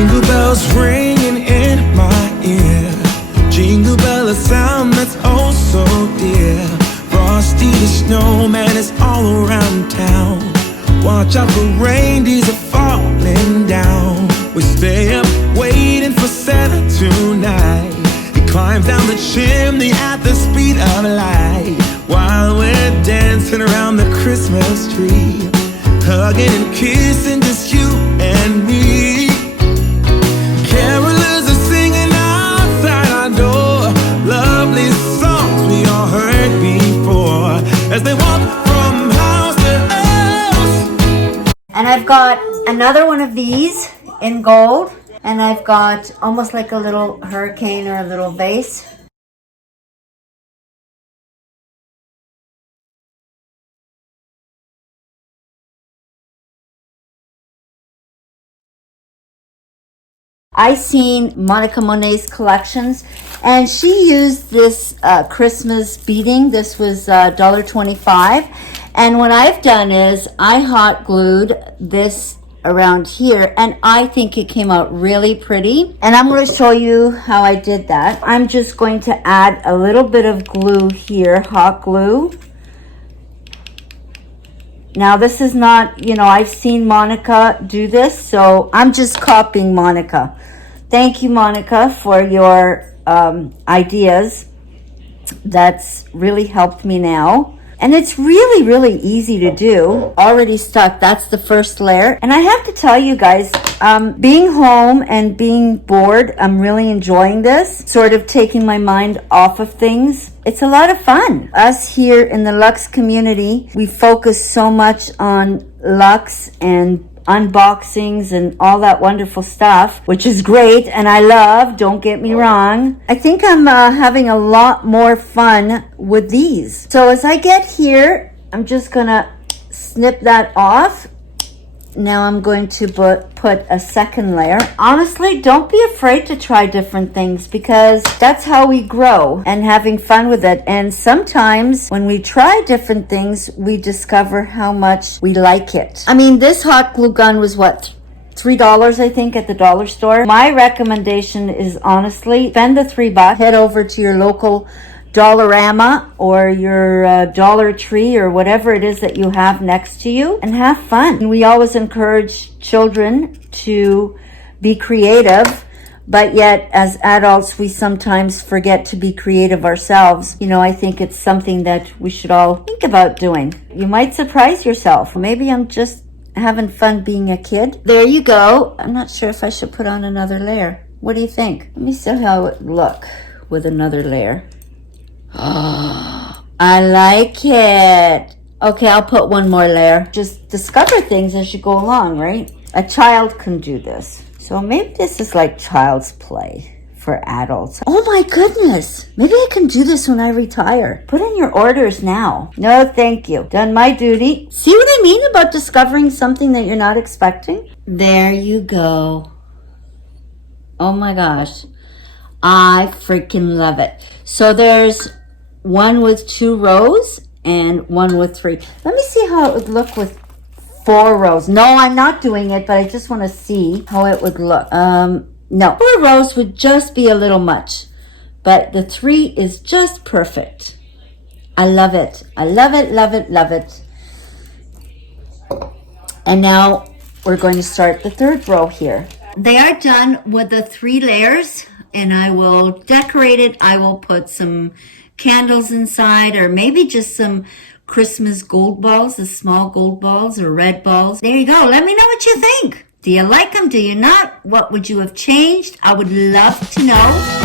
Jingle bells ringing in my ear. Jingle bell, a sound that's oh so dear. Frosty the snowman is all around town. Watch out for reindeers are falling down. We stay up waiting for Santa tonight. He climbs down the chimney at the speed of light, while we're dancing around the Christmas tree, hugging and kissing just you and me. Carolers are singing outside our door, lovely songs we all heard before, as they walk from house to house. And I've got another one of these in gold, and I've got almost like a little hurricane or a little vase. I seen Monica Monet's collections, and she used this Christmas beading. This was $1.25, and what I've done is I hot glued this around here, and I think it came out really pretty, and I'm going to show you how I did that. I'm just going to add a little bit of glue here, hot glue. Now this is not, you know, I've seen Monica do this, so I'm just copying Monica. Thank you, Monica, for your ideas. That's really helped me now. And it's really, really easy to do. Already stuck, that's the first layer. And I have to tell you guys, being home and being bored, I'm really enjoying this. Sort of taking my mind off of things. It's a lot of fun. Us here in the Luxe community, we focus so much on Luxe and unboxings and all that wonderful stuff, which is great and I love, don't get me wrong. I think I'm having a lot more fun with these. So as I get here, I'm just gonna snip that off. Now I'm going to put a second layer. Honestly, don't be afraid to try different things, because that's how we grow, and having fun with it. And sometimes when we try different things, we discover how much we like it. I mean, this hot glue gun was what? $3, I think, at the dollar store. My recommendation is, honestly, spend the $3, head over to your local Dollarama or your Dollar Tree or whatever it is that you have next to you, and have fun. And we always encourage children to be creative, but yet as adults we sometimes forget to be creative ourselves. You know, I think it's something that we should all think about doing. You might surprise yourself. Maybe I'm just having fun being a kid. There you go. I'm not sure if I should put on another layer. What do you think? Let me see how it would look with another layer. Oh, I like it. Okay, I'll put one more layer. Just discover things as you go along, right? A child can do this. So maybe this is like child's play for adults. Oh my goodness. Maybe I can do this when I retire. Put in your orders now. No, thank you. Done my duty. See what I mean about discovering something that you're not expecting? There you go. Oh my gosh. I freaking love it. So there's one with 2 rows and one with 3. Let me see how it would look with 4 rows. No, I'm not doing it, but I just want to see how it would look. No, 4 rows would just be a little much, but the 3 is just perfect. I love it. I love it, love it, love it. And now we're going to start the 3rd row here. They are done with the 3 layers, and I will decorate it. I will put some candles inside, or maybe just some Christmas gold balls, the small gold balls or red balls. There you go. Let me know what you think. Do you like them? Do you not? What would you have changed? I would love to know.